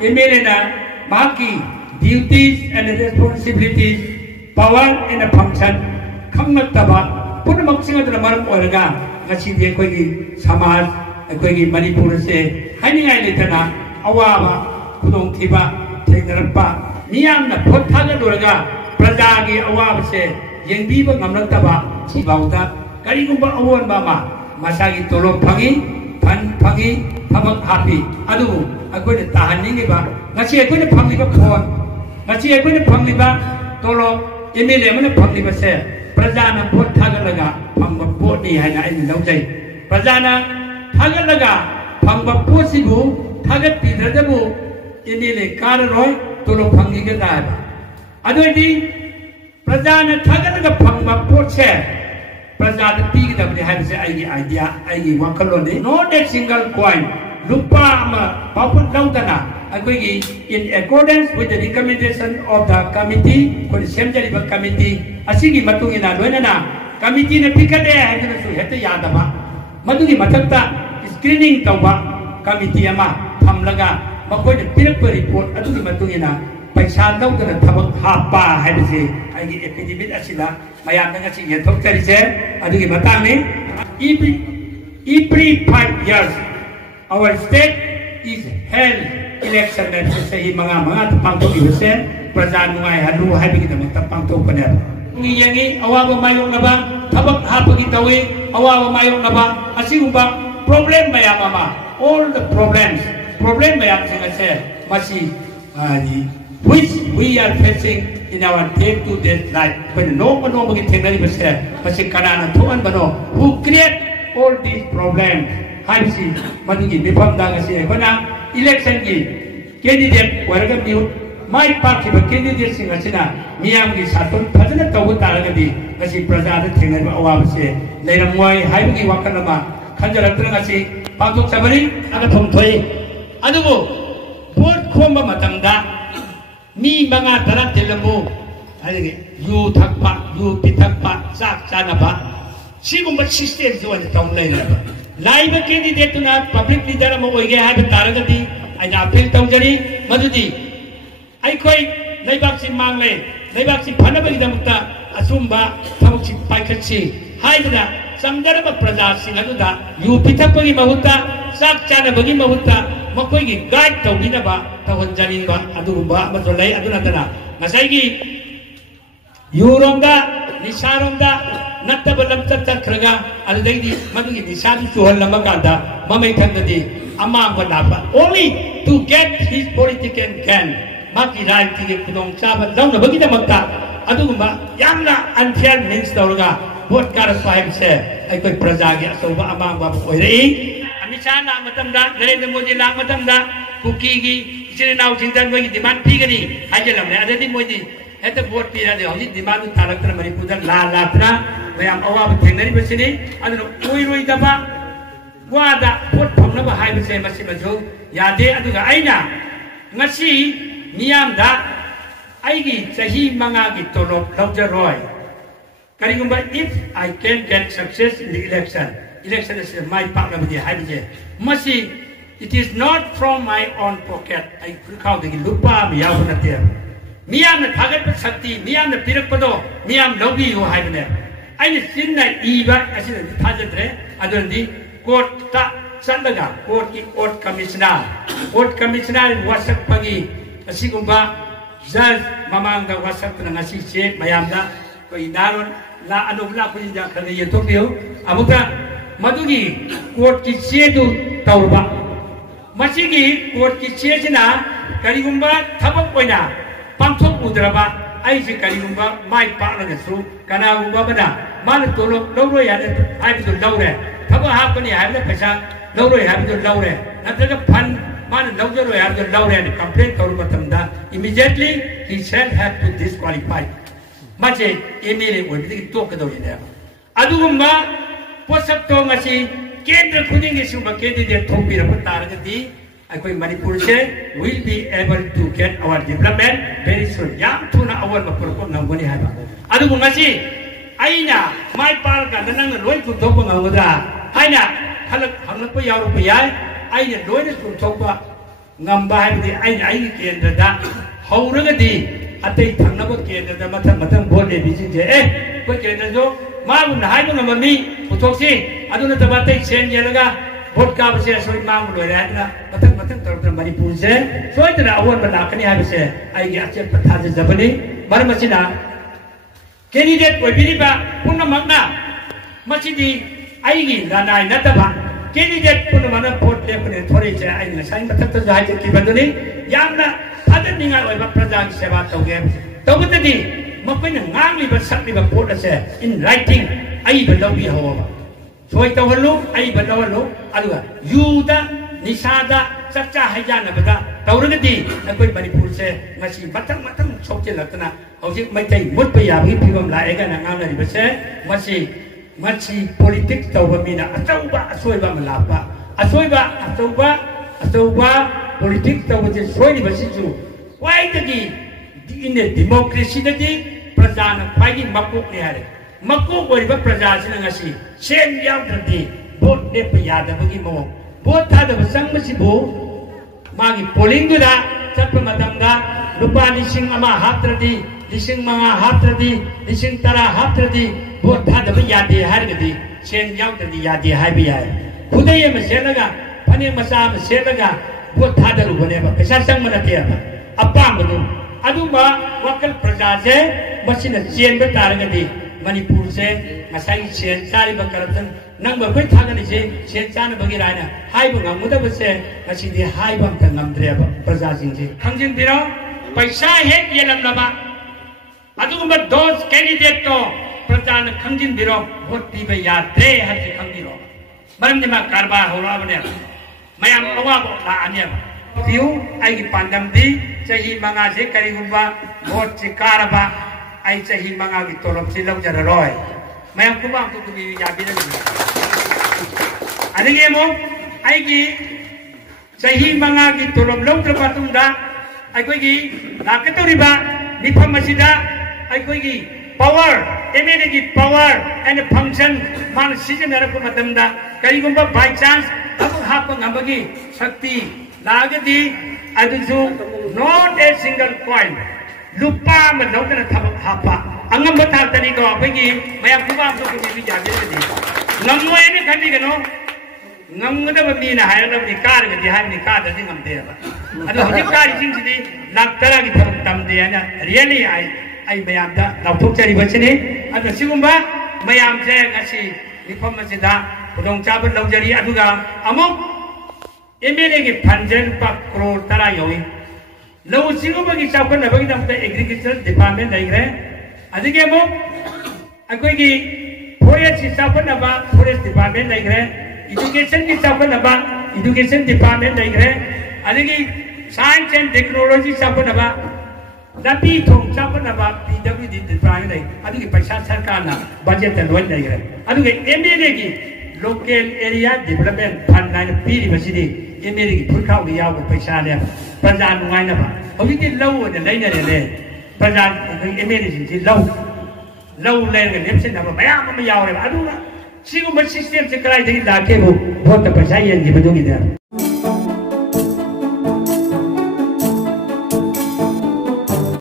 MLA na maki duties and responsibilities power and function khangnak taba punamak singa dana maram oraga ngasi de koi gi samaj koi gi Manipur se haningai letana awaba kudong thiba thengnarakpa miyamna phothaga doraga praja gi awaba se yengbiba ngamnak taba sibauda karigumba awon bama masagi tolop phangi than phangi thabak happy adu akoi tahanningi ba ngasi akoi phangliba khon ngasi akoi phangliba tolop MLA mana phangliba se prajana vote thagalaga phangba vote ni haina ai laujai prajana thagalaga phangba vote sibu thagat pidradabu MLA kararoi tolop phangi ga da adoi prajana thagalaga phangba vote se prajana pigidabni haibse ai idea ai wakalone not a single coin lupa ama paput lautana akoi in accordance with the recommendation of the committee for the Assembly committee asigi matungina loinana committee na pikade haidana su hete yadaba madugi mathakta screening tawba committee ama thamlaga makoi de pirakpa report adugi matungina paisa lautana thabak hapa haibse ai epidemic asila mayam na ngasi yenthok tarise adugi matangni every 5 years our state is held election na sahi mga pangtok ibase praja nungai halu haibigi damakta pangtok paner ngi yangi awaba mayong na ba thabak hapagi tawi awaba mayong na ba asigumba problem mayama all the problem mayam singase masi which we are facing in our day-to-day life when no magi thenari base masi kanana thoan bano who create all these problems haisi madugi bifam dangasi kona election ki candidate waraga miu mai party ba candidate sing asina miyam gi saton phajana tawu taragadi ngasi praja da thengai ba awab se leiramoi haibagi wakanama khanjaratra ngasi pathok sabari aga thomthoi adugo vote khomba matamda mi manga darat telamu adi yu thakpa yu pitakpa sak chanaba sigumba system joan tawnai na laiba candidate na public leader mo oige ha taragadi aina appeal tawjari madudi ai koi laibak si mangle laibak si phanabagi damta asumba thamuk si paikhatsi haidana samdaraba praja sing aduda yu pitapagi mahuta sak chana bagi mahuta makoi gi guide tawbina ba tawonjani ba adurba matolai aduna tana ngasai gi yuromda nisaromda nattaba lamta takraga aldaidi madugi nisadu suhal lamakanda mamai thandadi ama banapa only to get his political gain maki right ki kudong chaba launa bagi damakta adugumba yamna unfair means tawraga vote karas paim se ai koi praja gi asoba ama ba oirei amisa na matamda Narendra Modi la matamda kuki gi isinau jingdan bagi demand pigani hajalam ne adadi modi eta vote pira de hoji demand taraktra Manipur la latra mayam awab thenari basini adu oiroi daba wada vote phamnaba haibase masimajo yade aduga aina ngasi miyamda aigi sahi manga gi tolop lawjaroi karigumba if I can get success in the election is my partner with the haibase masi it is not from my own pocket I khau de lupa miyawunate miyamna thagat sakti miyamna pirakpado miyam lawbi yo haibane aina sinna iba asina thajadre adondi court ta sandaga court ki court commissioner wasak pagi asigumba judge mamanga wasak na ngasi che mayamda ko inaron la anubla puja khale yetokyo amuka madugi court ki chedu tawba masigi court ki chejina karigumba thabak oina pamthok udraba aisi karigumba mai pakna su kana gumba bana mal tolok lawro ya ai bidu lawre thaba hapani haibna paisa lawro ya bidu lawre natraga fan man lawjaro ya bidu lawre ni complaint toru matamda immediately he shall have to disqualify mache MLA oibidi tokadori ne adugumba posak to ngasi kendra khudingi sumba candidate thopira pataragadi akoi Manipur se will be able to get our development very soon yam thuna awal mapurko ngangoni haba adugu ngasi aina mai parga nanang loi ku thokpa ngawda aina halak halak pa yaru pa yai aina loi ku thokpa ngamba hai di ai kendra da hauraga di atai thangnaba kendra da mathang vote le bijin je ko kendra jo ma gun hai gun mami puthoksi aduna tabatai sen yelaga vote ka base soi mang loi ra na mathang tor Manipur je soi da awon ba lakani ha base ai gi ache patha je jabani marmasina candidate koi biri ba punna magna masidi ai gi ranai nataba candidate punna mana vote le pune thori je ai na sai mathak ta jai je ki banduni yamna thadninga oi ba prajan seva tauge tawgutadi makoina ngangli ba sakli ba vote ase in writing ai ba lawi hawa soi tawhalu ai ba lawalu aduga yuda nisada chacha haijana bada tawragadi nakoi Manipur se ngasi matang chokje lakna hauji maitai mutpa yabi phibam laega na ngana ribase masi politics tawba mina atauba asoiba malapa atauba politics tawba je soini basisu why dagi in the democracy dagi prajana phagi makuk ne hare makuk oriba praja sina ngasi sen yaudadi vote ne payada bagi mo vote thada basang masibu magi polling dula chatpa matamda rupa lising ama hatradi lising manga hatradi lising tara hatradi vote thada ba yade hargadi sen yaudadi yade haibi yai khudai ma selaga phane masa ma selaga vote thada ru bane ba pesa sang mana te apa madu aduma wakal praja je masina chen ba taragadi Manipur se ngasai chen sari ba corruption nang ba koi thagani se chen chan ba gi raina hai ba ngamuda ba se ngasi di hai ba ta ngamdre ba praja sing je khangjin biro paisa he yelam na ba adugumba those candidate to praja na khangjin biro vote pi ba ya de ha ji khangjiro maram ni ma karba hora bane mayam awa ba la anya view ai gi pandam di chahi manga je kari gumba vote chi karaba ai chahi manga gi tolop si lau jara roi mayam kubang tu kumi ya bi ni adege mo ai gi chahi manga gi tolop lau tra patung da ai koi gi lakatori ba nifam masida ai koi gi power MLA gi power and function man season ara ko matam da kai gumba by chance abu hapa ngambagi shakti lagadi aduju not a single coin lupa mendautana thabak hapa angam bathak tani ko bagi mayam kuba ko ki bi jabe ni ngammo ene khandi gano ngamda ba mi na hayada ni kar ga di han ni ka da ngam de ba adu hoji kar jing ji laktara gi thabak tam de ana really ai mayam da lauthok chari bachine adu sigumba mayam je ngasi nifam masida pudong chabut laujari aduga amuk MLA gi phanjen pa crore tara yowi lau singuba gi chapkan na bagi namta agriculture department daigre adige mo akoi gi forest gi chapkan na ba forest department daigre education gi chapkan na ba education department daigre adige science and technology chapkan na ba napi thong chapkan na ba PWD department dai adige paisa sarkar na budget ta loi daigre adige MLA gi local area development fund na piri basidi MLA gi phulkhau gi yaw paisa ne praja nungai na ba hojiti lau ne lai na le praja MLA sin si lau le ga lepsin na ba mayam ma yaw le ba adu na sigum system se krai dai la ke bo vote paisa yen gi badungi da